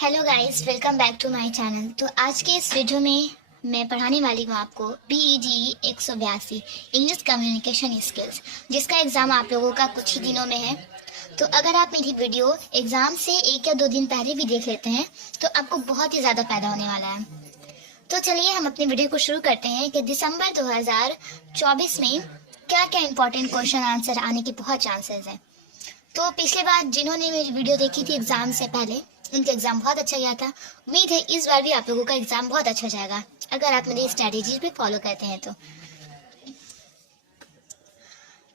Hello guys, welcome back to my channel. तो आज के इस वीडियो में मैं पढ़ाने वाली हूँ आपको BEGE 182 इंग्लिश कम्युनिकेशन स्किल्स, जिसका एग्ज़ाम आप लोगों का कुछ ही दिनों में है। तो अगर आप मेरी वीडियो एग्ज़ाम से 1 या 2 दिन पहले भी देख लेते हैं तो आपको बहुत ही ज़्यादा फायदा होने वाला है। तो चलिए हम अपनी वीडियो को शुरू करते हैं कि दिसंबर 2024 में क्या क्या इंपॉर्टेंट क्वेश्चन आंसर आने के बहुत चांसेस हैं। तो पिछले बार जिन्होंने मेरी वीडियो देखी थी एग्जाम से पहले, उनका एग्जाम बहुत अच्छा गया था। उम्मीद है इस बार भी आप लोगों का एग्जाम बहुत अच्छा जाएगा अगर आप मेरी स्ट्रेटेजीज भी फॉलो करते हैं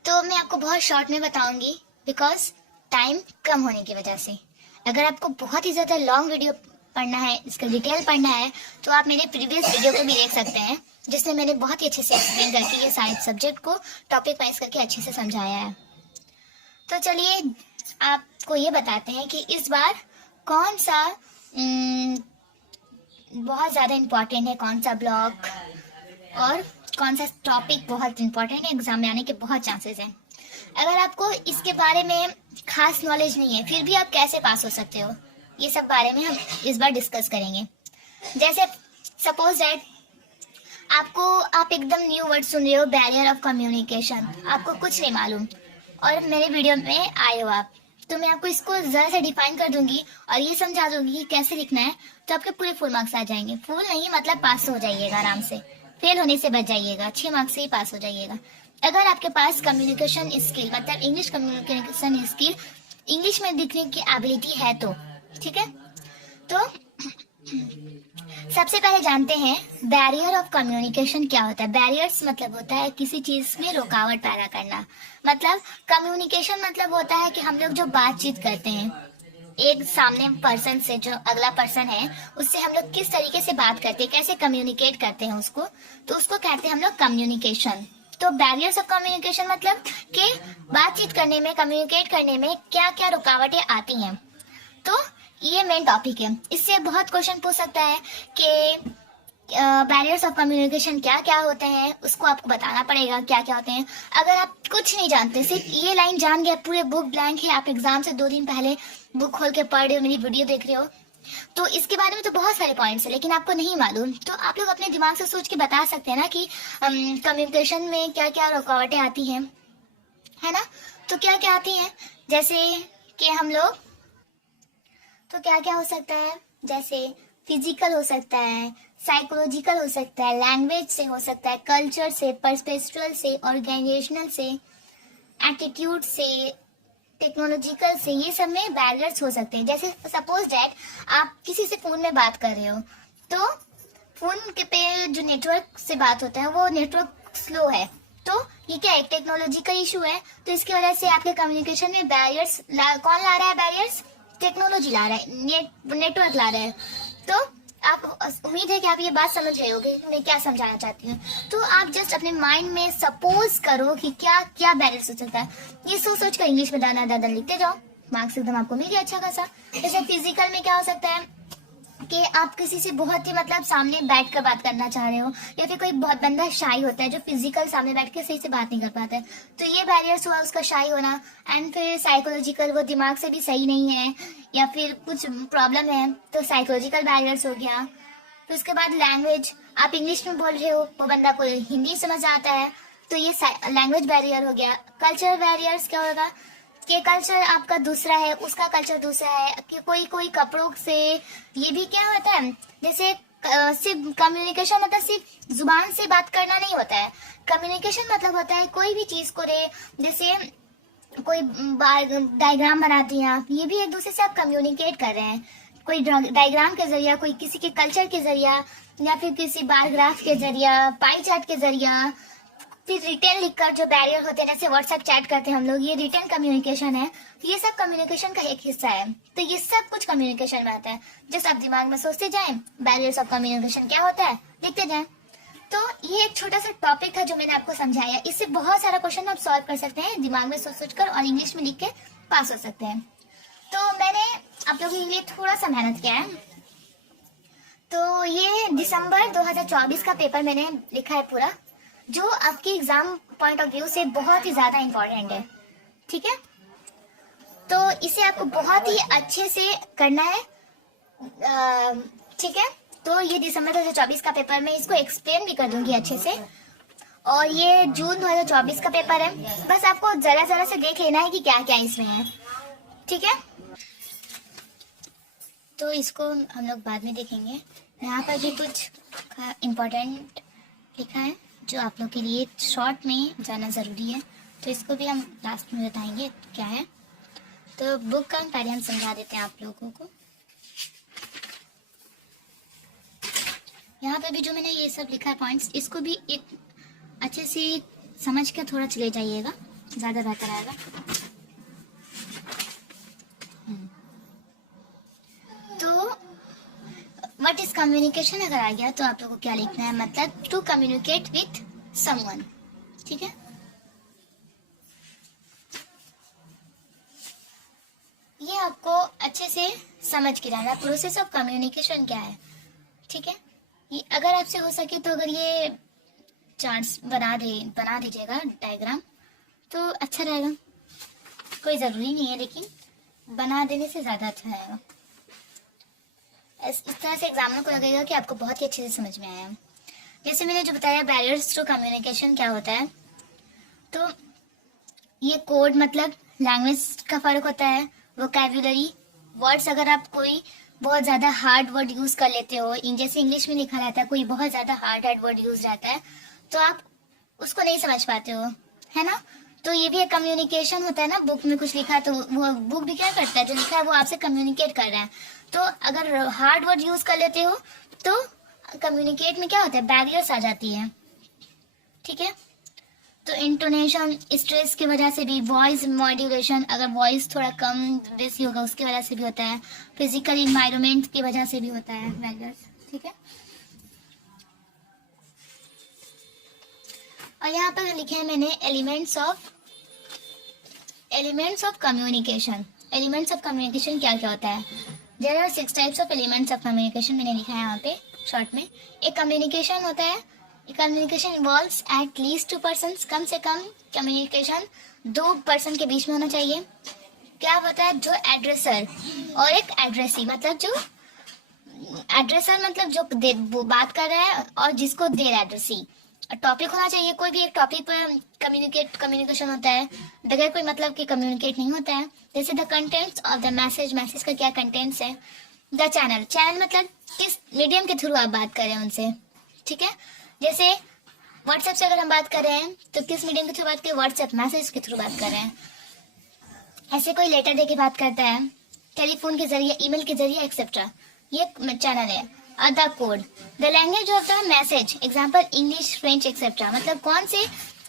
तो मैं आपको बहुत शॉर्ट में बताऊंगी बिकॉज टाइम कम होने की वजह से। अगर आपको बहुत ही ज़्यादा लॉन्ग वीडियो पढ़ना है, इसका डिटेल पढ़ना है, तो आप मेरे प्रीवियस वीडियो को भी देख सकते हैं जिसमें मैंने बहुत ही अच्छे से एक्सप्लेन करके ये सारे सब्जेक्ट को टॉपिक वाइज करके अच्छे से समझाया है। तो चलिए आपको ये बताते हैं कि इस बार कौन सा बहुत ज़्यादा इम्पोर्टेंट है, कौन सा ब्लॉक और कौन सा टॉपिक बहुत इम्पोर्टेंट है, एग्जाम में आने के बहुत चांसेस हैं। अगर आपको इसके बारे में खास नॉलेज नहीं है फिर भी आप कैसे पास हो सकते हो, ये सब बारे में हम इस बार डिस्कस करेंगे। जैसे सपोज दैट आप एकदम न्यू वर्ड सुन रहे हो, बैरियर ऑफ कम्युनिकेशन, आपको कुछ नहीं मालूम और मेरे वीडियो में आए हो आप, तो मैं आपको इसको जरा से डिफाइन कर दूंगी और ये समझा दूंगी कि कैसे लिखना है, तो आपके पूरे फुल मार्क्स आ जाएंगे। फुल नहीं मतलब पास हो जाइएगा आराम से, फेल होने से बच जाइएगा, 6 मार्क्स से ही पास हो जाइएगा। अगर आपके पास कम्युनिकेशन स्किल मतलब इंग्लिश कम्युनिकेशन स्किल, इंग्लिश में लिखने की एबिलिटी है तो ठीक है। तो सबसे पहले जानते हैं बैरियर ऑफ कम्युनिकेशन क्या होता है। बैरियर्स मतलब होता है किसी चीज में रुकावट पैदा करना। मतलब कम्युनिकेशन मतलब होता है कि हम लोग जो बातचीत करते हैं एक सामने पर्सन से, जो अगला पर्सन है उससे हम लोग किस तरीके से बात करते हैं, कैसे कम्युनिकेट करते हैं उसको, तो उसको कहते हैं हम लोग कम्युनिकेशन। तो बैरियर्स ऑफ कम्युनिकेशन मतलब कि बातचीत करने में, कम्युनिकेट करने में क्या क्या रुकावटें आती हैं। तो ये मेन टॉपिक है। इससे बहुत क्वेश्चन पूछ सकता है कि बैरियर्स ऑफ कम्युनिकेशन क्या क्या होते हैं, उसको आपको बताना पड़ेगा क्या क्या होते हैं। अगर आप कुछ नहीं जानते, सिर्फ ये लाइन जान गए, पूरे बुक ब्लैंक है, आप एग्जाम से 2 दिन पहले बुक खोल के पढ़ रहे हो, मेरी वीडियो देख रहे हो, तो इसके बारे में तो बहुत सारे पॉइंट्स है लेकिन आपको नहीं मालूम, तो आप लोग अपने दिमाग से सोच के बता सकते हैं ना कि कम्युनिकेशन में क्या क्या रुकावटें आती हैं, है ना। तो क्या क्या आती हैं, जैसे कि हम लोग, तो क्या क्या हो सकता है, जैसे फिजिकल हो सकता है, साइकोलॉजिकल हो सकता है, लैंग्वेज से हो सकता है, कल्चर से, परस्पेक्चुअल से, ऑर्गेनाइजेशनल से, एटीट्यूड से, टेक्नोलॉजिकल से, ये सब में बैरियर्स हो सकते हैं। जैसे सपोज दैट आप किसी से फोन में बात कर रहे हो, तो फोन के पे जो नेटवर्क से बात होता है वो नेटवर्क स्लो है, तो ये क्या एक टेक्नोलॉजी का इशू है। तो इसकी वजह से आपके कम्युनिकेशन में बैरियर्स कौन ला रहा है, बैरियर्स टेक्नोलॉजी ला रहा है, नेटवर्क ला रहा है। तो आप, उम्मीद है कि आप ये बात समझ रहे होगे मैं क्या समझाना चाहती हूँ। तो आप जस्ट अपने माइंड में सपोज करो कि क्या क्या बैरियर्स हो सकता है, ये सोच सोच कर इंग्लिश में दाना दादा लिखते जाओ, मार्क्स एकदम आपको मिल गया अच्छा खासा। जैसे फिजिकल में क्या हो सकता है कि आप किसी से बहुत ही मतलब सामने बैठ कर बात करना चाह रहे हो, या फिर कोई बहुत बंदा शाई होता है जो फिजिकल सामने बैठ के सही से बात नहीं कर पाता है, तो ये बैरियर्स हुआ उसका शाई होना। एंड फिर साइकोलॉजिकल, वो दिमाग से भी सही नहीं है या फिर कुछ प्रॉब्लम है, तो साइकोलॉजिकल बैरियर्स हो गया। फिर उसके बाद लैंग्वेज, आप इंग्लिश में बोल रहे हो, वो बंदा को हिंदी समझ आता है, तो ये लैंग्वेज बैरियर हो गया। कल्चर बैरियर्स क्या होगा कि कल्चर आपका दूसरा है, उसका कल्चर दूसरा है, कि कोई कोई कपड़ों से, ये भी क्या होता है, जैसे सिर्फ कम्युनिकेशन मतलब सिर्फ जुबान से बात करना नहीं होता है। कम्युनिकेशन मतलब होता है कोई भी चीज को जैसे कोई डायग्राम बनाती हैं आप, ये भी एक दूसरे से आप कम्युनिकेट कर रहे हैं, कोई डायग्राम के जरिया, कोई किसी के कल्चर के जरिया, या फिर किसी बार ग्राफ के जरिया, पाई चार्ट के जरिया, फिर रिटर्न लिखकर जो बैरियर होते हैं, जैसे व्हाट्सएप चैट करते हैं हम लोग, ये रिटर्न कम्युनिकेशन है। ये सब कम्युनिकेशन का एक हिस्सा है, तो ये सब कुछ कम्युनिकेशन में आता है। जस्ट आप दिमाग में सोचते जाएं बैरियर्स ऑफ कम्युनिकेशन क्या होता है, लिखते जाएं। तो ये एक छोटा सा टॉपिक था जो मैंने आपको समझाया, इससे बहुत सारा क्वेश्चन आप सॉल्व कर सकते हैं दिमाग में सोच सोच कर और इंग्लिश में लिख के पास हो सकते हैं। तो मैंने आप लोगों के लिए थोड़ा सा मेहनत किया है। तो ये दिसंबर 2024 का पेपर मैंने लिखा है पूरा, जो आपके एग्जाम पॉइंट ऑफ व्यू से बहुत ही ज्यादा इंपॉर्टेंट है, ठीक है। तो इसे आपको बहुत ही अच्छे से करना है ठीक है, तो ये दिसंबर 2024 का पेपर, मैं इसको एक्सप्लेन भी कर दूंगी अच्छे से। और ये जून 2024 का पेपर है, बस आपको जरा जरा से देख लेना है कि क्या क्या इसमें है, ठीक है। तो इसको हम लोग बाद में देखेंगे। यहाँ पर भी कुछ इम्पोर्टेंट लिखा है जो आप लोग के लिए शॉर्ट में जाना ज़रूरी है, तो इसको भी हम लास्ट में बताएंगे क्या है। तो बुक का पहले हम समझा देते हैं आप लोगों को। यहाँ पे भी जो मैंने ये सब लिखा है पॉइंट्स, इसको भी एक अच्छे से समझ के थोड़ा चले जाइएगा, ज़्यादा बेहतर आएगा। तो व्हाट इज कम्युनिकेशन अगर आ गया तो आप लोगों को क्या लिखना है, मतलब टू कम्युनिकेट विथ समवन, ठीक है। ये आपको अच्छे से समझ के जाना प्रोसेस ऑफ कम्युनिकेशन क्या है, ठीक है। ये अगर आपसे हो सके तो अगर ये चार्ट्स बना दीजिएगा डायग्राम, तो अच्छा रहेगा। कोई ज़रूरी नहीं है, लेकिन बना देने से ज़्यादा अच्छा रहेगा। इस तरह से एग्जामिनर को लगेगा कि आपको बहुत ही अच्छे से समझ में आया। जैसे मैंने जो बताया बैरियर्स टू कम्युनिकेशन क्या होता है, तो ये कोड मतलब लैंग्वेज का फ़र्क होता है, वोकैबुलरी वर्ड्स, अगर आप कोई बहुत ज़्यादा हार्ड वर्ड यूज़ कर लेते हो, जैसे इंग्लिश में लिखा रहता है कोई बहुत ज़्यादा हार्ड वर्ड यूज़ रहता है, तो आप उसको नहीं समझ पाते हो, है ना। तो ये भी एक कम्युनिकेशन होता है ना, बुक में कुछ लिखा है तो वो बुक भी क्या करता है, जो लिखा है वो आपसे कम्युनिकेट कर रहा है। तो अगर हार्ड वर्ड यूज़ कर लेते हो तो कम्युनिकेट में क्या होता है, बैरियर्स आ जाती है, ठीक है। तो इंटोनेशन, स्ट्रेस की वजह से भी, वॉइस मॉड्यूलेशन, अगर वॉइस थोड़ा कम बेसी होगा उसकी वजह से भी होता है, फिजिकल इन्वायरमेंट की वजह से भी होता है बैरियर्स, ठीक है। और यहाँ पर लिखे हैं मैंने elements of communication. Elements of communication क्या क्या होता है, there are 6 types of elements of communication, मैंने लिखा है यहाँ पे शॉर्ट में। एक कम्युनिकेशन होता है, communication involves at least 2 persons, कम से कम कम्युनिकेशन 2 पर्सन के बीच में होना चाहिए। क्या होता है, जो एड्रेसर और एक एड्रेसी, मतलब जो एड्रेसर मतलब जो बात कर रहा है और जिसको दे रहा है एड्रेसी। टॉपिक होना चाहिए, कोई भी एक टॉपिक पर कम्युनिकेशन होता है, बगैर कोई मतलब कि कम्युनिकेट नहीं होता है। जैसे the contents of the message का क्या कंटेंट्स है। द चैनल मतलब किस मीडियम के थ्रू आप बात कर रहे हैं उनसे, ठीक है। जैसे व्हाट्सएप से अगर हम बात कर रहे हैं तो किस मीडियम के थ्रू बात करें, व्हाट्सएप मैसेज के थ्रू बात कर रहे हैं। ऐसे कोई लेटर दे के बात करता है, टेलीफोन के जरिए, ईमेल के जरिए एक्सेट्रा, ये चैनल है। Other code, the language of the message, example English, French etcetera, मतलब कौन से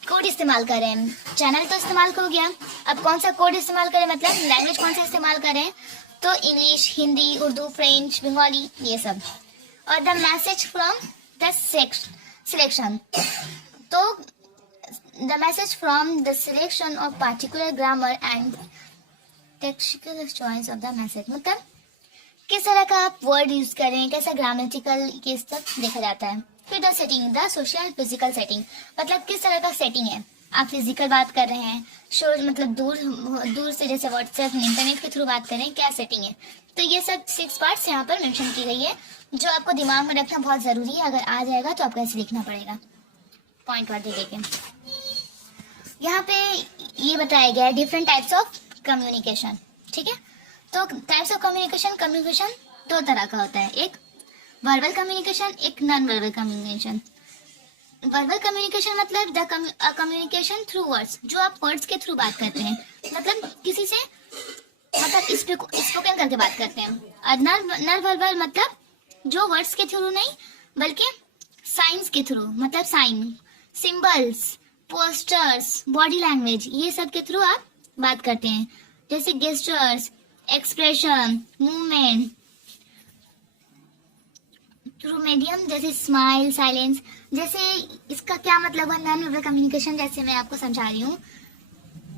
कोड इस्तेमाल कर रहे हैं। चैनल तो इस्तेमाल हो गया, अब कौन सा कोड इस्तेमाल करें, मतलब लैंग्वेज कौन सा इस्तेमाल करें, तो इंग्लिश, हिंदी, उर्दू, फ्रेंच, बंगाली, ये सब। और the message from the selection, तो the message from the selection of particular grammar and technical choice of the message, मतलब किस तरह का आप वर्ड यूज करें, कैसा ग्रामेटिकल, ये सब देखा जाता है। फिर the setting, the social physical setting, मतलब किस तरह का सेटिंग है, आप फिजिकल बात कर रहे हैं, शोर मतलब दूर से, जैसे व्हाट्सएप इंटरनेट के थ्रू बात करें, क्या सेटिंग है। तो ये सब 6 पार्ट्स यहाँ पर मेंशन की गई है, जो आपको दिमाग में रखना बहुत जरूरी है। अगर आ जाएगा तो आपको ऐसे लिखना पड़ेगा पॉइंट वार दे के। यहाँ पे ये बताया गया है डिफरेंट टाइप्स ऑफ कम्युनिकेशन, ठीक है। तो टाइप्स ऑफ कम्युनिकेशन 2 तरह का होता है, एक वर्बल कम्युनिकेशन, एक non verbal communication. Verbal communication मतलब द कम्युनिकेशन थ्रू वर्ड्स, जो आप वर्ड्स के थ्रू बात करते हैं, मतलब किसी से मतलब स्पोकन करके बात करते हैं। और नॉन वर्बल मतलब जो वर्ड्स के थ्रू नहीं बल्कि साइंस के थ्रू, मतलब sign, symbols, posters, body language, ये सब के थ्रू आप बात करते हैं। जैसे gestures, expression, movement, through medium जैसे स्माइल, साइलेंस। जैसे इसका क्या मतलब है नॉन वर्बल कम्युनिकेशन, जैसे मैं आपको समझा रही हूँ।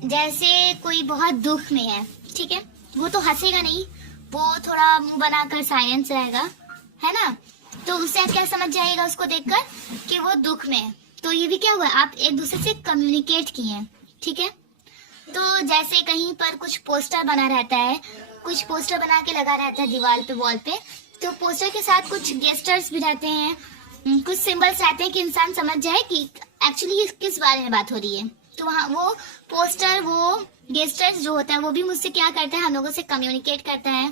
जैसे कोई बहुत दुख में है, ठीक है, वो तो हंसेगा नहीं, वो थोड़ा मुंह बनाकर साइलेंस रहेगा, है ना। तो उससे आप क्या समझ जाइएगा उसको देखकर कि वो दुख में है। तो ये भी क्या हुआ, आप एक दूसरे से कम्युनिकेट किए हैं, ठीक है। तो जैसे कहीं पर कुछ पोस्टर बना रहता है कुछ पोस्टर बना के लगा रहता है दीवार पे, वॉल पे। तो पोस्टर के साथ कुछ गेस्टर्स भी रहते हैं, कुछ सिंबल्स रहते हैं कि इंसान समझ जाए कि एक्चुअली किस बारे में बात हो रही है। तो वहाँ वो पोस्टर, वो गेस्टर्स जो होता है वो भी मुझसे क्या करता है, हम लोगों से कम्युनिकेट करता है।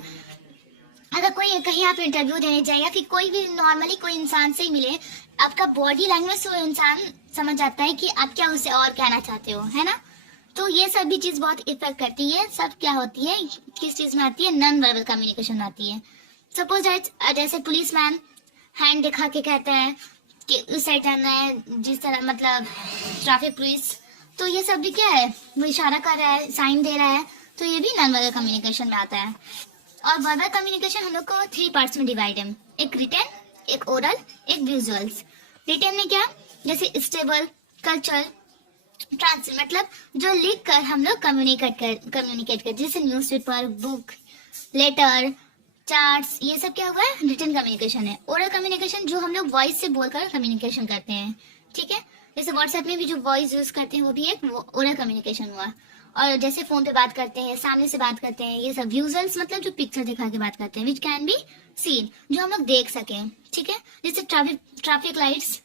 अगर कोई कहीं आप इंटरव्यू देने जाए या फिर कोई भी नॉर्मली कोई इंसान से ही मिले, आपका बॉडी लैंग्वेज से वो इंसान समझ जाता है कि आप क्या उसे और कहना चाहते हो, है ना। तो ये सब भी चीज बहुत इफेक्ट करती है। सब क्या होती है, किस चीज में आती है, नॉन वर्बल कम्युनिकेशन में आती है। सपोज जैसे पुलिस मैन हैंड दिखा के कहता है कि उस साइड जाना है, जिस तरह मतलब ट्रैफिक पुलिस, तो ये सब भी क्या है, वो इशारा कर रहा है, साइन दे रहा है। तो ये भी नॉन वर्बल कम्युनिकेशन में आता है। और वर्बल कम्युनिकेशन हम लोग को 3 पार्ट्स में डिवाइड है, एक रिटन, एक ओरल, एक विजुअल्स। रिटन में क्या, जैसे स्टेबल, कल्चर, ट्रांसलेट, मतलब जो लिख कर हम लोग कम्युनिकेट कर जैसे न्यूज़पेपर, बुक, लेटर, चार्ट्स, ये सब क्या हुआ है, रिटन कम्युनिकेशन है। ओरल कम्युनिकेशन जो हम लोग वॉइस से बोलकर कम्युनिकेशन करते हैं, ठीक है। जैसे व्हाट्सएप में भी जो वॉइस यूज करते हैं वो भी एक ओरल कम्युनिकेशन हुआ। और जैसे फोन पे बात करते हैं, सामने से बात करते हैं, ये सब विजुअल्स मतलब जो पिक्चर दिखा के बात करते हैं, विच कैन बी सीन, जो हम लोग देख सकें, ठीक है। जैसे ट्रैफिक लाइट्स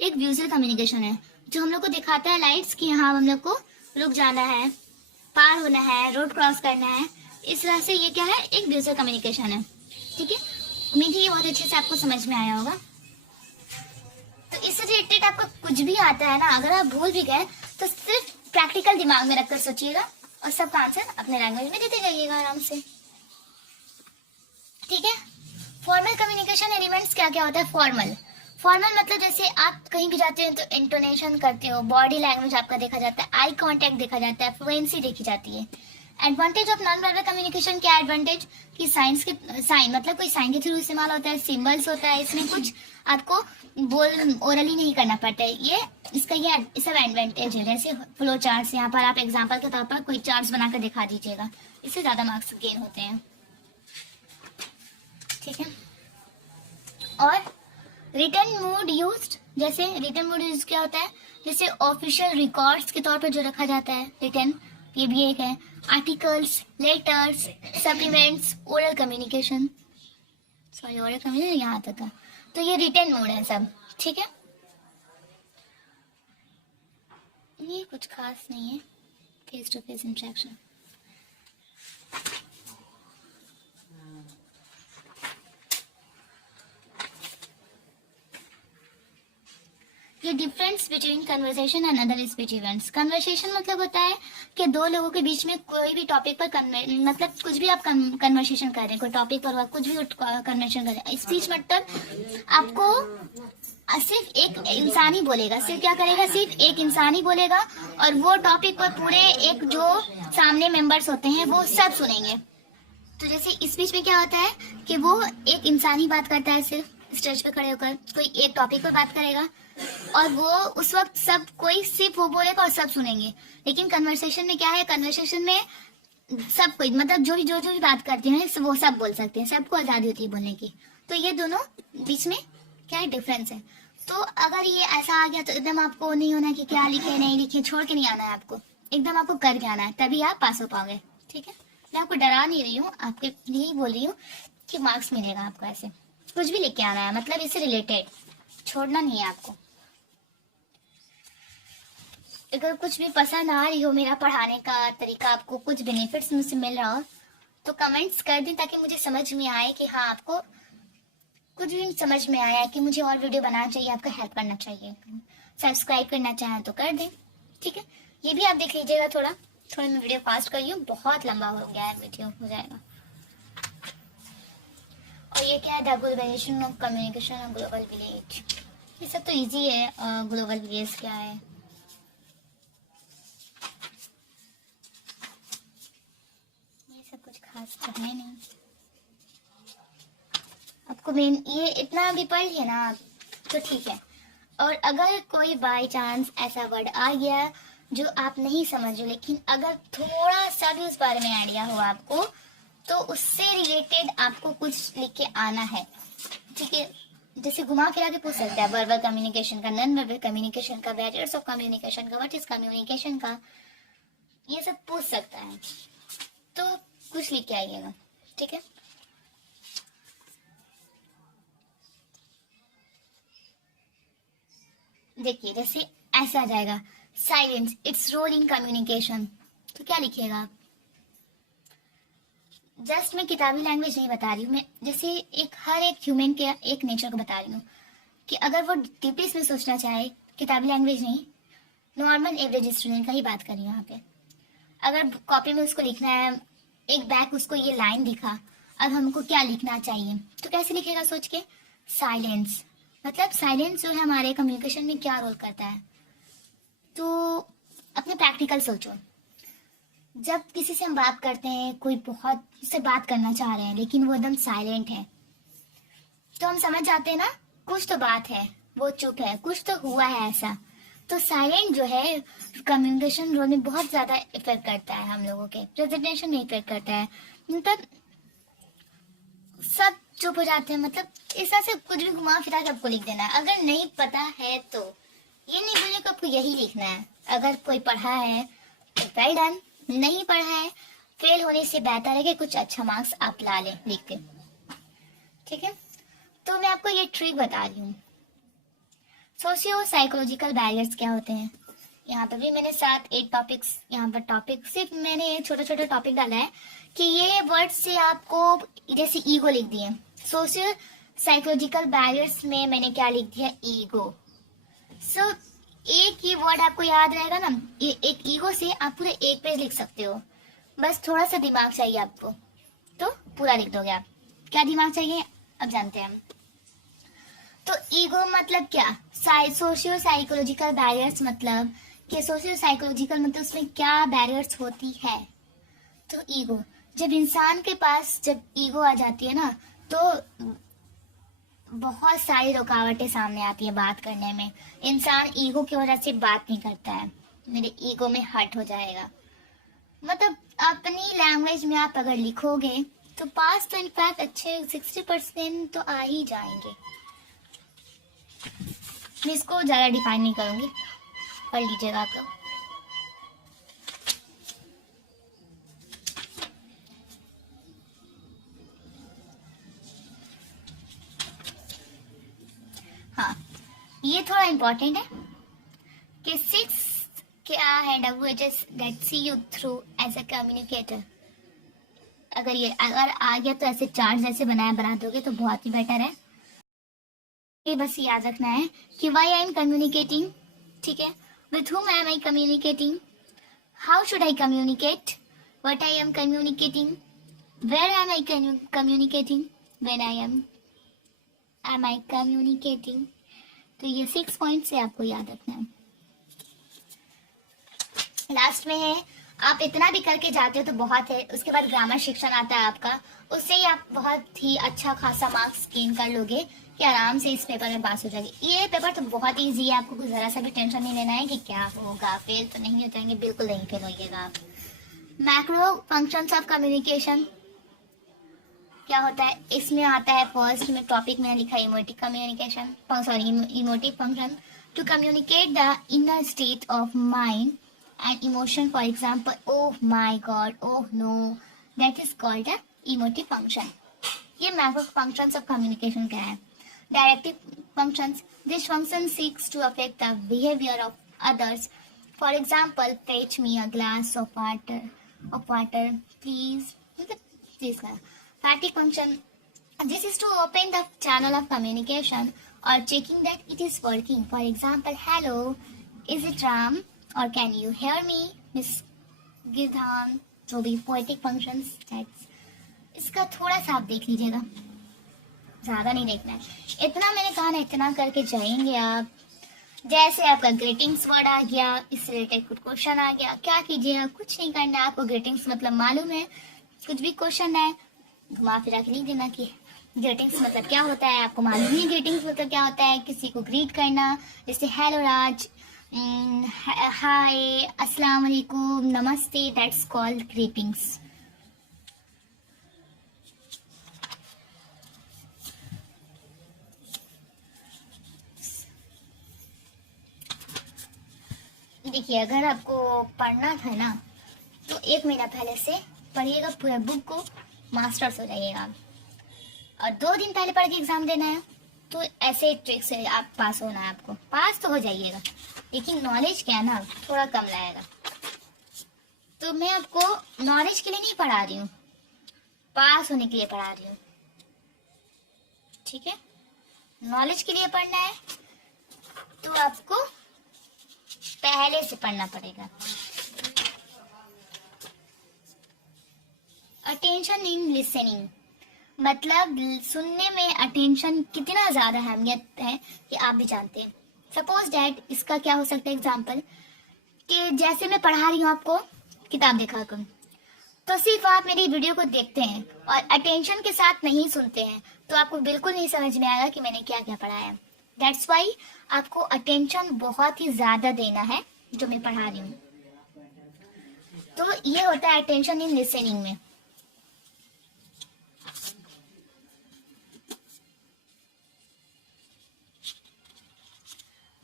एक विजुअल कम्युनिकेशन है, जो हम लोग को दिखाता है लाइट्स कि हाँ हम लोग को रुक जाना है, पार होना है, रोड क्रॉस करना है। इस तरह से ये क्या है, एक विजुअल कम्युनिकेशन है, ठीक है। उम्मीद है ये बहुत अच्छे से आपको समझ में आया होगा। तो इससे रिलेटेड आपको कुछ भी आता है ना, अगर आप भूल भी गए तो सिर्फ प्रैक्टिकल दिमाग में रखकर सोचिएगा और सबका आंसर अपने लैंग्वेज में देते जाइएगा आराम से, ठीक है। फॉर्मल कम्युनिकेशन एलिमेंट्स क्या क्या होता है। फॉर्मल मतलब जैसे आप कहीं भी जाते हैं तो इंटोनेशन करते हो, बॉडी लैंग्वेज आपका देखा जाता है, आई कांटेक्ट देखा जाता है, फ्लुएंसी देखी जाती है। Advantage of non verbal communication क्या एडवांटेज, कि साइन मतलब कोई साइन के थ्रू इस्तेमाल होता है, सिंबल्स होता है, इसमें कुछ आपको ओरली नहीं करना पड़ता है। ये सब एडवांटेज है। जैसे फ्लो चार्ट्स, यहाँ पर आप एग्जांपल के तौर पर कोई चार्ट्स बनाकर दिखा दीजिएगा, इससे ज्यादा मार्क्स गेन होते हैं, ठीक है। और रिटन मूड यूज्ड, जैसे रिटन मूड यूज क्या होता है, जैसे ऑफिशियल रिकॉर्ड्स के तौर पर जो रखा जाता है रिटन, ये भी एक है। Articles, letters, supplements, oral communication, oral communication यहाँ आता था। तो ये रिटन मोड है सब, ठीक है। ये कुछ खास नहीं है, फेस टू फेस इंटरेक्शन। ये difference between conversation and other speech events. Conversation मतलब होता है कि दो लोगों के बीच में कोई भी टॉपिक पर मतलब कुछ भी आप कन्वर्सेशन कर रहे हैं, कोई टॉपिक पर कुछ भी कन्वर्सेशन कर रहे हैं। स्पीच मतलब आपको सिर्फ एक इंसान ही बोलेगा, सिर्फ क्या करेगा, सिर्फ एक इंसान ही बोलेगा और वो टॉपिक पर पूरे एक जो सामने मेंबर्स होते हैं वो सब सुनेंगे। तो जैसे स्पीच में क्या होता है कि वो एक इंसान ही बात करता है, सिर्फ स्टेज पे खड़े होकर कोई एक टॉपिक पर बात करेगा और वो उस वक्त सब कोई सिर्फ वो बोलेगा और सब सुनेंगे। लेकिन कन्वर्सेशन में क्या है, कन्वर्सेशन में सब कोई मतलब जो भी बात करते हैं वो सब बोल सकते हैं, सबको आजादी होती है बोलने की। तो ये दोनों बीच में क्या है, डिफरेंस है। तो अगर ये ऐसा आ गया तो एकदम आपको नहीं होना कि क्या लिखे नहीं लिखे, छोड़ के नहीं आना है आपको, एकदम आपको करके आना है, तभी आप पास हो पाओगे, ठीक है। मैं आपको डरा नहीं रही हूँ, आपके लिए बोल रही हूँ कि मार्क्स मिलेगा आपको, ऐसे कुछ भी लिख के आना है, मतलब इससे रिलेटेड, छोड़ना नहीं है आपको। अगर कुछ भी पसंद आ रही हो, मेरा पढ़ाने का तरीका, आपको कुछ बेनिफिट्स मुझसे मिल रहा हो तो कमेंट्स कर दें, ताकि मुझे समझ में आए कि हाँ आपको कुछ भी समझ में आया कि मुझे और वीडियो बनाना चाहिए, आपका हेल्प करना चाहिए। सब्सक्राइब करना चाहें तो कर दें, ठीक है। ये भी आप देख लीजिएगा, थोड़ा मैं वीडियो फास्ट कर रही हूँ, बहुत लंबा हो गया है, वीडियो हो जाएगा। और ये क्या है, द ग्लोबलाइजेशन ऑफ कम्युनिकेशन और ग्लोबल विलेज, ये सब तो इजी है। ग्लोबल विलेज क्या है, ये सब कुछ खास तो है नहीं, आपको मेन ये इतना भी पढ़ लिया ना आप तो ठीक है। और अगर कोई बाय चांस ऐसा वर्ड आ गया जो आप नहीं समझ रहे, लेकिन अगर थोड़ा सा भी उस बारे में आइडिया हो आपको, तो उससे रिलेटेड आपको कुछ लिख के आना है, ठीक है। जैसे घुमा फिरा के पूछ सकता है, वर्बल कम्युनिकेशन का, नॉन वर्बल कम्युनिकेशन का, बैरियर्स ऑफ कम्युनिकेशन का, व्हाट इज कम्युनिकेशन का, ये सब पूछ सकता है। तो कुछ लिख के आइएगा, ठीक है। देखिए जैसे ऐसे आ जाएगा, silence it's role in communication, तो क्या लिखिएगा आप। जस्ट मैं किताबी लैंग्वेज नहीं बता रही हूँ, मैं जैसे एक हर एक ह्यूमन के एक नेचर को बता रही हूँ कि अगर वो डीपली इसमें सोचना चाहे, किताबी लैंग्वेज नहीं, नॉर्मल एवरेज स्टूडेंट का ही बात करिए यहाँ पे। अगर कॉपी में उसको लिखना है, एक बैक उसको ये लाइन दिखा, अब हमको क्या लिखना चाहिए, तो कैसे लिखेगा सोच के, साइलेंस। मतलब साइलेंस जो है हमारे कम्युनिकेशन में क्या रोल करता है, तो अपने प्रैक्टिकल सोचो। जब किसी से हम बात करते हैं, कोई बहुत से बात करना चाह रहे हैं लेकिन वो एकदम साइलेंट है, तो हम समझ जाते हैं ना कुछ तो बात है, वो चुप है, कुछ तो हुआ है ऐसा। तो साइलेंट जो है कम्युनिकेशन रोल में बहुत ज्यादा इफेक्ट करता है, हम लोगों के प्रेजेंटेशन में इफेक्ट करता है। मतलब सब चुप हो जाते हैं, मतलब इस तरह से कुछ भी घुमा फिरा के आपको लिख देना है। अगर नहीं पता है तो ये नहीं बोलिए कि आपको यही लिखना है। अगर कोई पढ़ा है तो वेल डन, नहीं पढ़ा है फेल होने से बेहतर है कि कुछ अच्छा मार्क्स आप ला लें लिख के, ठीक है। तो मैं आपको ये ट्रिक बता रही हूँ। सोशियो साइकोलॉजिकल बैरियर्स क्या होते हैं, यहाँ पर भी मैंने 7-8 टॉपिक्स, यहाँ पर टॉपिक सिर्फ मैंने छोटे छोटे टॉपिक डाला है कि ये वर्ड से आपको, जैसे ईगो लिख दिए, सोशियो साइकोलॉजिकल बैरियर्स में मैंने क्या लिख दिया, ईगो। सो एक ही वर्ड आपको याद रहेगा ना, एक ईगो से आप पूरे एक पेज लिख सकते हो, बस थोड़ा सा दिमाग चाहिए आपको तो पूरा लिख दोगे आप। क्या दिमाग चाहिए अब जानते हैं हम। तो ईगो मतलब क्या, सोशियो साइकोलॉजिकल बैरियर्स मतलब कि सोशियो साइकोलॉजिकल मतलब उसमें क्या बैरियर्स होती है। तो ईगो, जब इंसान के पास जब ईगो आ जाती है ना, तो बहुत सारी रुकावटें सामने आती है बात करने में। इंसान ईगो की वजह से बात नहीं करता है, मेरे ईगो में हर्ट हो जाएगा। मतलब अपनी लैंग्वेज में आप अगर लिखोगे तो पास तो इनफैक्ट अच्छे 60% तो आ ही जाएंगे। मैं इसको ज़्यादा डिफाइन नहीं करूंगी, पढ़ लीजिएगा आप लोग। हाँ, ये थोड़ा इम्पोर्टेंट है कि 6 क्या है languages that see you through as a communicator. अगर आ गया तो ऐसे चार्ट जैसे बना दोगे तो बहुत ही बेटर है। ये बस याद रखना है कि वाई आई एम कम्युनिकेटिंग, ठीक है, with whom am I communicating, how should I communicate, what I am communicating, where am I communicating, when am I communicating। तो ये 6 पॉइंट से आपको याद रखना है। लास्ट में है, आप इतना भी करके जाते हो तो बहुत है, उसके बाद ग्रामर शिक्षण आता है आपका, उससे ही आप बहुत ही अच्छा खासा मार्क्स गेन कर लोगे कि आराम से इस पेपर में पास हो जाएगी। ये पेपर तो बहुत इजी है, आपको कुछ जरा सा भी टेंशन नहीं लेना है कि क्या होगा, फेल तो नहीं हो जाएंगे, बिल्कुल नहीं फेल होइएगा आप। मैक्रो फंक्शंस ऑफ कम्युनिकेशन क्या होता है, इसमें आता है फर्स्ट में टॉपिक में लिखा emotive communication, sorry emotive function to communicate the inner state of mind and emotion, for example, oh my god, oh no, that is called a emotive function। ये macro functions of communication क्या है। Directive functions, this function seeks to affect the behavior of others, for example, fetch me a glass of water please, please। Fatigue function, this is to open the channel of communication or checking that it is working, for example, hello, is it Ram और can you hear me miss गिधान। जो भी poetic functions, इसका थोड़ा सा आप देख लीजिएगा, ज़्यादा नहीं देखना है। इतना मैंने कहा ना, इतना करके जाएंगे आप। जैसे आपका ग्रीटिंग्स वर्ड आ गया, इससे रिलेटेड कुछ क्वेश्चन आ गया, क्या कीजिएगा, कुछ नहीं करना है आपको। ग्रीटिंग्स मतलब मालूम है, कुछ भी क्वेश्चन है घुमा फिरा के लिख देना कि ग्रीटिंग्स मतलब क्या होता है, आपको मालूम नहीं ग्रीटिंग्स मतलब क्या होता है। किसी को ग्रीट करना, जैसे हेलो राज, हाय, अस्सलाम वालेकुम, नमस्ते, दैट्स कॉल्ड ग्रीटिंग्स। देखिए अगर आपको पढ़ना था ना तो 1 महीना पहले से पढ़िएगा पूरा बुक को, मास्टर्स हो जाइएगा। और 2 दिन पहले पढ़ के एग्जाम देना है, तो ऐसे ट्रिक से आप पास होना है, आपको पास तो हो जाइएगा, लेकिन नॉलेज क्या है ना, थोड़ा कम लाएगा। तो मैं आपको नॉलेज के लिए नहीं पढ़ा रही हूँ, पास होने के लिए पढ़ा रही हूँ, ठीक है। नॉलेज के लिए पढ़ना है तो आपको पहले से पढ़ना पड़ेगा। अटेंशन इन लिसनिंग, मतलब सुनने में अटेंशन कितना ज्यादा अहमियत है कि आप भी जानते हैं। सपोज डैट, इसका क्या हो सकता है एग्जाम्पल, कि जैसे मैं पढ़ा रही हूँ आपको किताब दिखा कर, तो सिर्फ आप मेरी वीडियो को देखते हैं और अटेंशन के साथ नहीं सुनते हैं, तो आपको बिल्कुल नहीं समझ में आएगा कि मैंने क्या क्या पढ़ाया है। दैट्स वाई आपको अटेंशन बहुत ही ज्यादा देना है जो मैं पढ़ा रही हूँ। तो ये होता है अटेंशन इन लिसनिंग में।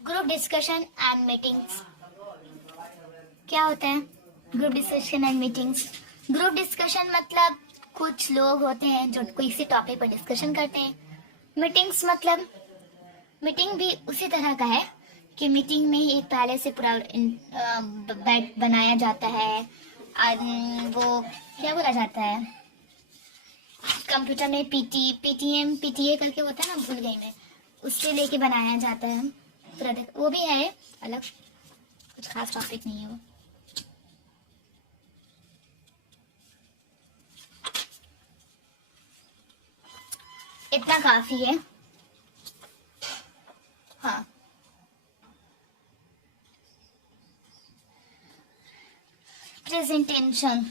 ग्रुप डिस्कशन एंड मीटिंग्स, क्या होता है group discussion and meetings? Group discussion मतलब कुछ लोग होते हैं जो कोई सी टॉपिक पर डिस्कशन करते हैं। मीटिंग्स मतलब मीटिंग भी उसी तरह का है कि मीटिंग में एक पहले से पूरा बैट बनाया जाता है, वो क्या बोला जाता है कंप्यूटर में, पीटीएम पीटीए करके होता है ना, भूल गई मैं, उससे लेके बनाया जाता है प्रोडक्ट, वो भी है अलग, कुछ खास टॉपिक नहीं है वो। इतना काफी है। हाँ, प्रेजेंटेशन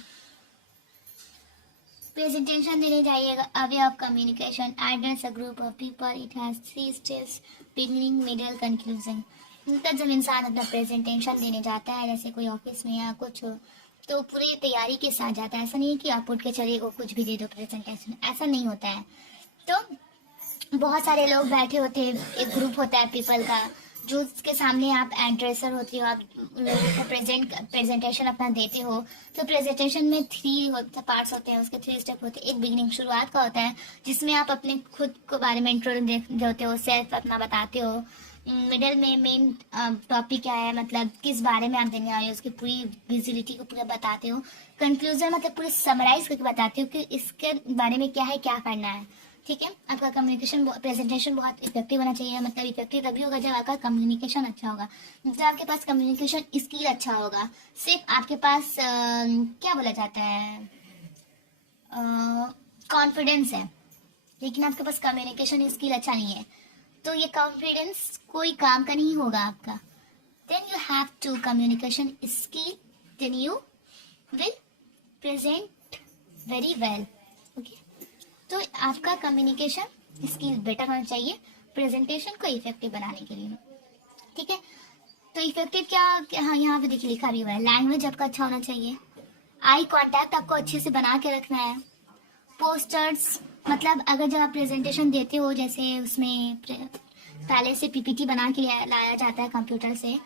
देने जाइएगा। Away of communication address a group of people, it has 3 steps, beginning, middle, conclusion. मतलब जब इंसान अपना प्रेजेंटेशन देने जाता है, जैसे कोई ऑफिस में या कुछ हो, तो पूरी तैयारी के साथ जाता है। ऐसा नहीं है कि आप उठ के चलिए को कुछ भी दे दो प्रेजेंटेशन, ऐसा नहीं होता है। तो बहुत सारे लोग बैठे होते हैं, एक ग्रुप होता है पीपल का, जो उसके सामने आप एड्रेसर होती हो, आप लोगों को प्रेजेंटेशन अपना देते हो। तो प्रेजेंटेशन में 3 पार्ट्स होते हैं, उसके 3 स्टेप होते हैं। एक बिगिनिंग, शुरुआत का होता है, जिसमें आप अपने खुद को बारे में इंट्रो देते हो, सेल्फ अपना बताते हो। मिडल में मेन टॉपिक क्या है, मतलब किस बारे में आप देने आए हो, उसकी पूरी विजिबिलिटी को पूरा बताते हो। कंक्लूजन मतलब पूरे समराइज करके बताते हो कि इसके बारे में क्या है, क्या करना है, ठीक है। आपका कम्युनिकेशन प्रेजेंटेशन बहुत इफेक्टिव होना चाहिए। मतलब इफेक्टिव तभी होगा जब आपका कम्युनिकेशन अच्छा होगा, जब आपके पास कम्युनिकेशन स्किल अच्छा होगा। सिर्फ आपके पास क्या बोला जाता है, कॉन्फिडेंस है, लेकिन आपके पास कम्युनिकेशन स्किल अच्छा नहीं है, तो ये कॉन्फिडेंस कोई काम का नहीं होगा आपका। Then you have to communication skill, then you will present very well. Okay, तो आपका कम्युनिकेशन स्किल बेटर होना चाहिए प्रेजेंटेशन को इफेक्टिव बनाने के लिए, ठीक है। तो इफेक्टिव क्या, हाँ यहाँ पे देखिए लिखा भी हुआ है, लैंग्वेज आपका अच्छा होना चाहिए, आई कांटेक्ट आपको अच्छे से बना के रखना है। पोस्टर्स मतलब अगर जब आप प्रेजेंटेशन देते हो, जैसे उसमें पहले से पीपीटी बना के लाया जाता है कंप्यूटर से,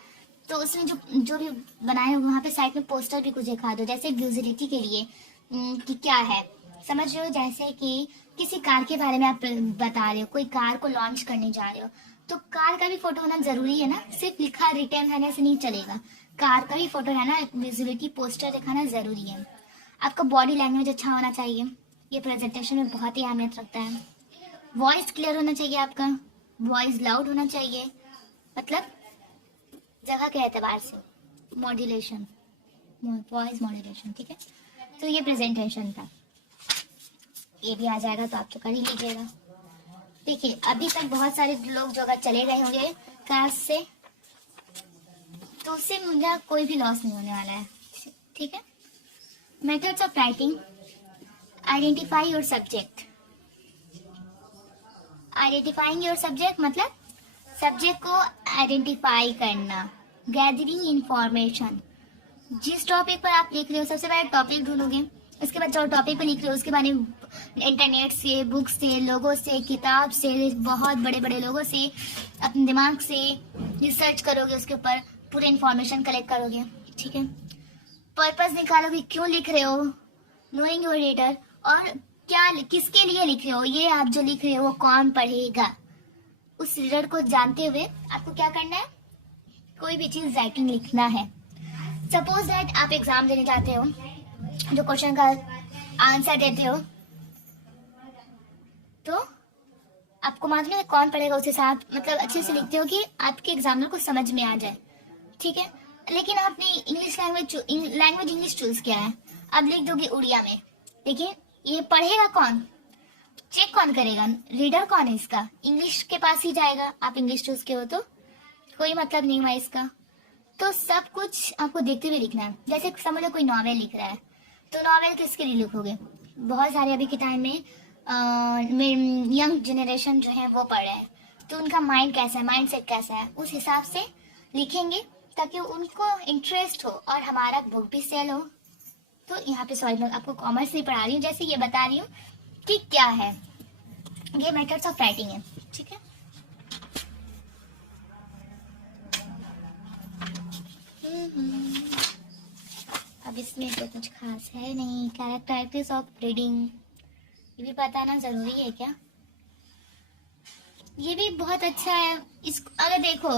तो उसमें जो भी बनाए हो वहाँ पे साइड में पोस्टर भी कुछ दिखा दो, जैसे विजिबिलिटी के लिए कि क्या है, समझ रहे हो। जैसे कि किसी कार के बारे में आप बता रहे हो, कोई कार को लॉन्च करने जा रहे हो, तो कार का भी फोटो होना जरूरी है ना, सिर्फ लिखा रिटर्न रहने से नहीं चलेगा, कार का भी फोटो है ना, विजिबिलिटी पोस्टर दिखाना जरूरी है। आपका बॉडी लैंग्वेज अच्छा होना चाहिए, ये प्रेजेंटेशन में बहुत ही अहमियत रखता है। वॉइस क्लियर होना चाहिए आपका, वॉइस लाउड होना चाहिए, मतलब जगह के एतबार से मॉड्यूलेशन, वॉइस मॉड्यूलेशन, ठीक है। तो ये प्रेजेंटेशन था, ये भी आ जाएगा तो आप तो कर ही लीजिएगा। देखिए अभी तक बहुत सारे लोग जो अगर चले गए होंगे क्लास से, तो उससे मुझे कोई भी लॉस नहीं होने वाला है, ठीक है। Methods of writing, identify your subject. Identifying your subject मतलब सब्जेक्ट को आइडेंटिफाई करना। गैदरिंग इंफॉर्मेशन, जिस टॉपिक पर आप लिख रहे हो सबसे पहले टॉपिक ढूंढोगे, उसके बाद जो टॉपिक पर लिख रहे हो उसके बारे में इंटरनेट से, बुक से, लोगों से, किताब से, बहुत बड़े बड़े लोगों से, अपने दिमाग से रिसर्च करोगे, उसके ऊपर पूरे इंफॉर्मेशन कलेक्ट करोगे, ठीक है। पर्पस निकालोगे, क्यों लिख रहे हो, नोइंग योर रीडर, और क्या किसके लिए लिख रहे हो, ये आप जो लिख रहे हो वो कौन पढ़ेगा, उस रीडर को जानते हुए आपको क्या करना है, कोई भी चीज राइटिंग लिखना है। सपोज दैट आप एग्जाम देने जाते हो, जो क्वेश्चन का आंसर देते हो, तो आपको मालूम है कौन पढ़ेगा उसे साथ, मतलब अच्छे से लिखते हो कि आपके एग्जामिनर को समझ में आ जाए, ठीक है। लेकिन आपने इंग्लिश लैंग्वेज इंग्लिश चूज किया है, अब लिख दोगे उड़िया में, लेकिन ये पढ़ेगा कौन, चेक कौन करेगा, रीडर कौन है इसका, इंग्लिश के पास ही जाएगा। आप इंग्लिश चूज किए हो तो कोई मतलब नहीं हुआ इसका। तो सब कुछ आपको देखते हुए लिखना है। जैसे समझ लो कोई नॉवेल लिख रहा है, तो नॉवेल किसके लिए लिखोगे, बहुत सारे अभी के टाइम में यंग जनरेशन जो है वो पढ़ रहे हैं, तो उनका माइंड कैसा है, माइंड सेट कैसा है, उस हिसाब से लिखेंगे ताकि उनको इंटरेस्ट हो और हमारा बुक भी सेल हो। तो यहाँ पे सॉरी मैं आपको कॉमर्स नहीं पढ़ा रही हूँ, जैसे ये बता रही हूँ कि क्या है, ये मेथड्स ऑफ राइटिंग है, ठीक है। अब इसमें तो कुछ खास है नहीं। कैरेक्टरिस्टिक्स ऑफ रीडिंग, ये भी बताना जरूरी है क्या, ये भी बहुत अच्छा है। इस अगर देखो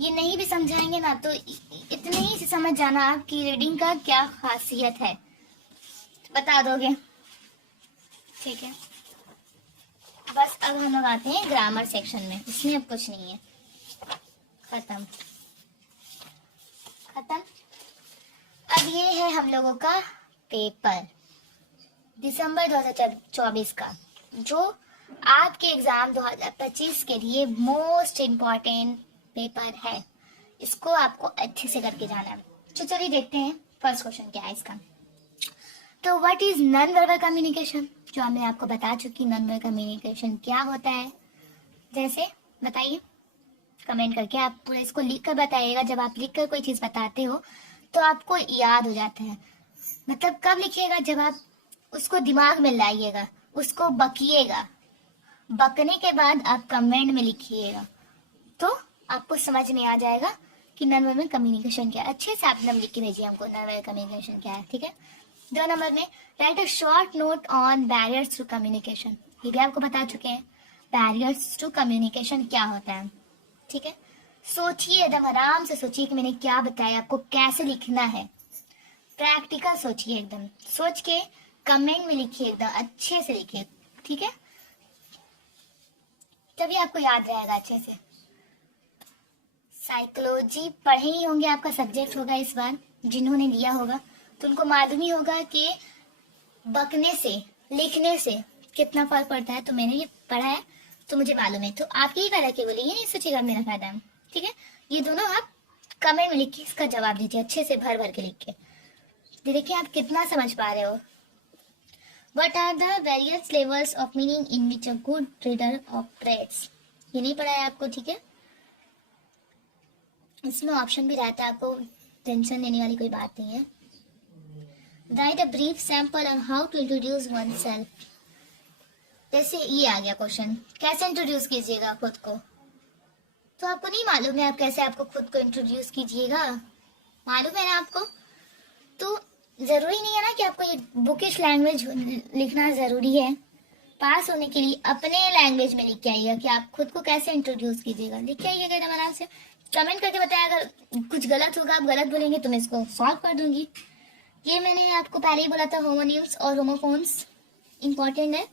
ये नहीं भी समझाएंगे ना तो इतने ही से समझ जाना आपकी रीडिंग का क्या खासियत है, बता दोगे, ठीक है। बस अब हम लोग आते हैं ग्रामर सेक्शन में, इसमें अब कुछ नहीं है, खत्म खत्म। अब ये है हम लोगों का पेपर दिसंबर 2024 का, जो आपके एग्जाम 2025 के लिए मोस्ट इम्पॉर्टेंट पेपर है। इसको आपको अच्छे से करके जाना है। तो चलिए देखते हैं फर्स्ट क्वेश्चन क्या है इसका। तो what is non verbal communication, जो मैं आपको बता चुकी, नॉन वर्बल कम्युनिकेशन क्या होता है, जैसे बताइए कमेंट करके, आप पूरा इसको लिख कर बताइएगा। जब आप लिख कर कोई चीज बताते हो तो आपको याद हो जाता है, मतलब कब लिखिएगा, जब आप उसको दिमाग में लाइएगा, उसको बकिएगा, बकने के बाद आप कमेंट में लिखिएगा, तो आपको समझ में आ जाएगा कि नॉन वर्बल कम्युनिकेशन क्या है। अच्छे से आप नाम लिख के भेजिए हमको, नॉन वर्बल कम्युनिकेशन क्या है, ठीक है। 2 नंबर में write a short note on barriers to communication, ये भी आपको बता चुके हैं बैरियर्स टू कम्युनिकेशन क्या होता है, ठीक है। सोचिए, एकदम आराम से सोचिए कि मैंने क्या बताया, आपको कैसे लिखना है, प्रैक्टिकल सोचिए, एकदम सोच के कमेंट में लिखिए, एकदम अच्छे से लिखिए, ठीक है, तभी आपको याद रहेगा अच्छे से। साइकोलॉजी पढ़े ही होंगे, आपका सब्जेक्ट होगा इस बार, जिन्होंने लिया होगा तो उनको मालूम ही होगा कि बकने से लिखने से कितना फर्क पड़ता है। तो मैंने ये पढ़ा है तो मुझे मालूम है, तो आप यही कर के बोलिए, नहीं सोचिएगा मेरा फायदा है, ठीक है। ये दोनों आप कमेंट में लिख के इसका जवाब दीजिए, अच्छे से भर भर के लिख के, देखिए आप कितना समझ पा रहे हो। What are the various levels of meaning in which a good reader operates? ये नहीं पढ़ा है आपको, ठीक है। इसमें ऑप्शन भी रहता है, आपको टेंशन लेने वाली कोई बात नहीं है। Write a brief sample on how to introduce oneself. जैसे ये आ गया क्वेश्चन, कैसे इंट्रोड्यूस कीजिएगा खुद को, तो आपको नहीं मालूम है आप कैसे आपको खुद को इंट्रोड्यूस कीजिएगा, मालूम है ना आपको, तो जरूरी नहीं है ना कि आपको ये बुकिश लैंग्वेज लिखना जरूरी है। पास होने के लिए अपने लैंग्वेज में लिख के आइएगा कि आप खुद को कैसे इंट्रोड्यूस कीजिएगा, लिख के आइएगा एकदम आराम से, कमेंट करके बताया। अगर कुछ गलत होगा, आप गलत बोलेंगे तो मैं इसको सॉल्व कर दूंगी। ये मैंने आपको पहले ही बोला था, होमोनिम्स और होमोफोन्स इंपॉर्टेंट है,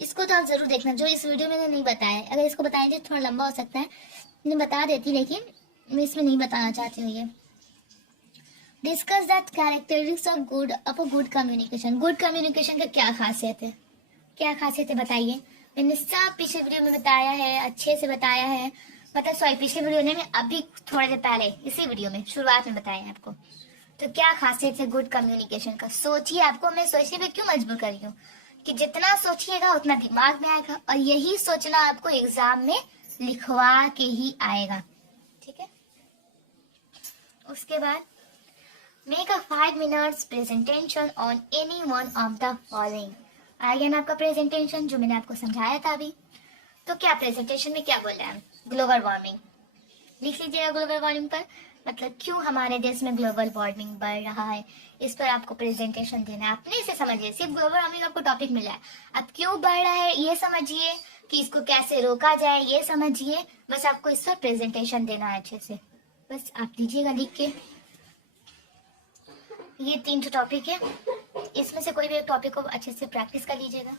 इसको तो आप जरूर देखना, जो इस वीडियो में नहीं बताया। अगर इसको बताए थे थोड़ा लंबा हो सकता है, मैं बता देती, लेकिन मैं इसमें नहीं बताना चाहती हूँ। ये discuss that characteristics of good communication, good communication का क्या खासियत है, क्या खासियत है बताइए। मैंने सब पिछले वीडियो में बताया है, अच्छे से बताया है, मतलब सॉरी पिछले वीडियो में अभी थोड़ी देर पहले इसी वीडियो में शुरुआत में बताया है आपको। तो क्या खासियत है गुड कम्युनिकेशन का, सोचिए। आपको मैं सोचने पे क्यों मजबूर कर रही हूँ कि जितना सोचिएगा उतना दिमाग में आएगा, और यही सोचना आपको एग्जाम में लिखवा के ही आएगा, ठीक है। उसके बाद make a 5 minutes presentation on any one of the following, आ गया ना आपका प्रेजेंटेशन जो मैंने आपको समझाया था अभी। तो क्या प्रेजेंटेशन में क्या बोल रहा है, ग्लोबल वार्मिंग लिख लीजिएगा, ग्लोबल वार्मिंग पर मतलब क्यों हमारे देश में ग्लोबल वार्मिंग बढ़ रहा है, इस पर आपको प्रेजेंटेशन देना है। अपने से समझिए, सिर्फ ग्लोबल वार्मिंग आपको टॉपिक मिला है, अब क्यों बढ़ रहा है ये समझिए, कि इसको कैसे रोका जाए ये समझिए, बस आपको इस पर प्रेजेंटेशन देना है अच्छे से। बस आप दीजिएगा लिख के। ये 3 टॉपिक है, इसमें से कोई भी एक टॉपिक को अच्छे से प्रैक्टिस कर लीजिएगा।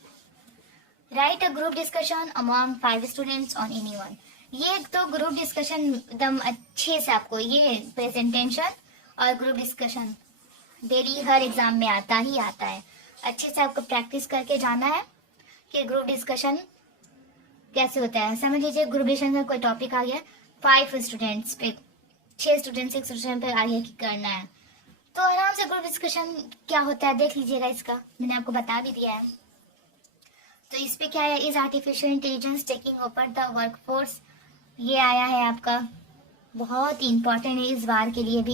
Right a group discussion among 5 students on any one. ये तो ग्रुप डिस्कशन एकदम अच्छे से आपको, ये प्रेजेंटेशन और ग्रुप डिस्कशन डेली हर एग्जाम में आता ही आता है। अच्छे से आपको प्रैक्टिस करके जाना है कि ग्रुप डिस्कशन कैसे होता है। समझ लीजिए ग्रुप डिस्कशन का कोई टॉपिक आ गया, 5 स्टूडेंट्स पे, 6 स्टूडेंट 6 स्टूडेंट पे आगे करना है, तो आराम से ग्रुप डिस्कशन क्या होता है देख लीजिएगा। इसका मैंने आपको बता भी दिया है। तो इस पे क्या है, is artificial intelligence taking over the workforce, ये आया है आपका, बहुत इंपॉर्टेंट है इस बार के लिए भी।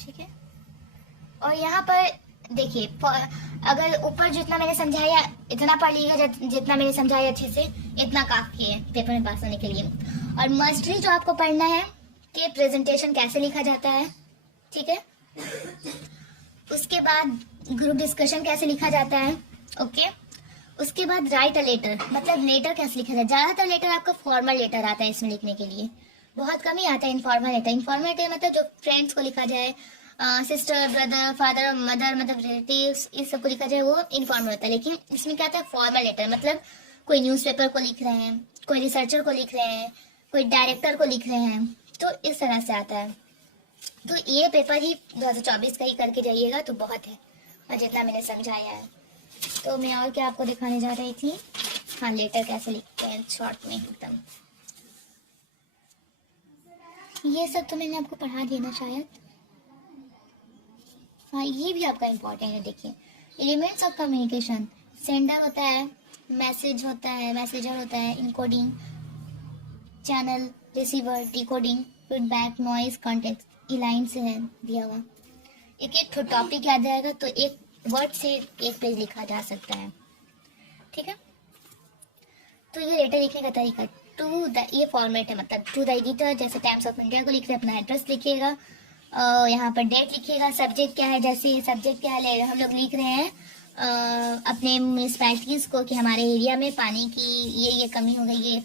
ठीक है, और यहाँ पर देखिए, अगर ऊपर जितना मैंने समझाया इतना पढ़ लीजिएगा, जितना मैंने समझाया अच्छे से इतना काफी है पेपर में पास होने के लिए। और मस्टली जो आपको पढ़ना है कि प्रेजेंटेशन कैसे लिखा जाता है, ठीक है, उसके बाद ग्रुप डिस्कशन कैसे लिखा जाता है, ओके, उसके बाद राइट अ लेटर, मतलब लेटर कैसे लिखा जाता है। ज्यादातर लेटर आपका फॉर्मल लेटर आता है इसमें लिखने के लिए, बहुत कम ही आता है इनफॉर्मल लेटर। इनफॉर्मल लेटर मतलब जो फ्रेंड्स को लिखा जाए, सिस्टर ब्रदर फादर मदर मतलब रिलेटिव्स, इस सब को लिखा जाए वो इनफॉर्मल होता है। लेकिन इसमें क्या आता है, फॉर्मल लेटर, मतलब कोई न्यूज़पेपर को लिख रहे हैं, कोई रिसर्चर को लिख रहे हैं, कोई डायरेक्टर को लिख रहे हैं, तो इस तरह से आता है। तो ये पेपर ही 2024 का ही करके जाइएगा तो बहुत है, और जितना मैंने समझाया है। तो मैं और क्या आपको दिखाने जा रही थी, हाँ लेटर कैसे लिखते हैं शॉर्ट में एकदम, ये सब तो मैंने आपको पढ़ा दिया ना शायद। हाँ ये भी आपका इम्पोर्टेंट है, देखिए एलिमेंट्स ऑफ कम्युनिकेशन, सेंडर होता है, मैसेज होता है, मैसेजर होता है, encoding, channel, receiver, decoding, feedback, noise, context, ये लाइन से है दिया हुआ। एक एक टॉपिक याद आएगा तो एक वर्ड से एक पेज लिखा जा सकता है, ठीक है। तो ये लेटर लिखने का तरीका, टू द, ये फॉर्मेट है, मतलब टू द एडिटर, जैसे टाइम्स ऑफ इंडिया को लिख रहे हैं, अपना एड्रेस लिखिएगा, यहाँ पर डेट लिखिएगा, सब्जेक्ट क्या है, जैसे सब्जेक्ट क्या है हम लोग लिख रहे हैं अपने म्यूनिसपैलिटीज़ को कि हमारे एरिया में पानी की ये कमी हो गई, ये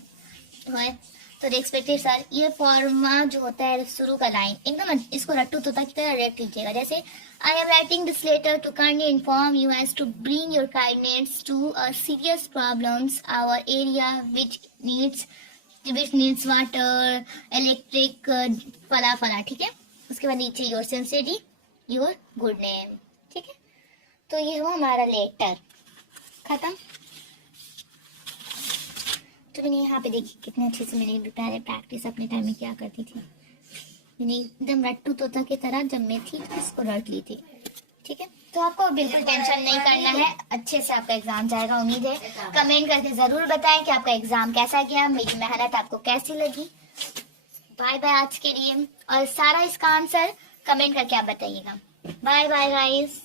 है, तो रेस्पेक्टिव सर, ये फॉर्मा जो होता है शुरू का लाइन एकदम इसको रट्टू तोता की तरह रेट लीजिएगा। जैसे I am writing this letter to kindly inform you as to bring your kindness to a serious problems our area which needs water, electric, फला फला, ठीक है। उसके बाद नीचे your sincerity, your good name, ठीक है। तो ये हुआ हमारा लेटर खत्म। तो मैंने यहाँ पे देखी कितने अच्छे से मैंने पहले प्रैक्टिस अपने टाइम में क्या करती थी, मैंने एकदम रट्टू तोता की तरह जब मैं थी तो इसको रट ली थी, ठीक है। तो आपको बिल्कुल टेंशन नहीं करना है, अच्छे से आपका एग्जाम जाएगा, उम्मीद है। कमेंट करके जरूर बताएं कि आपका एग्जाम कैसा गया, मेरी मेहनत आपको कैसी लगी। बाय बाय आज के लिए, और सारा इसका आंसर कमेंट करके आप बताइएगा। Bye bye guys.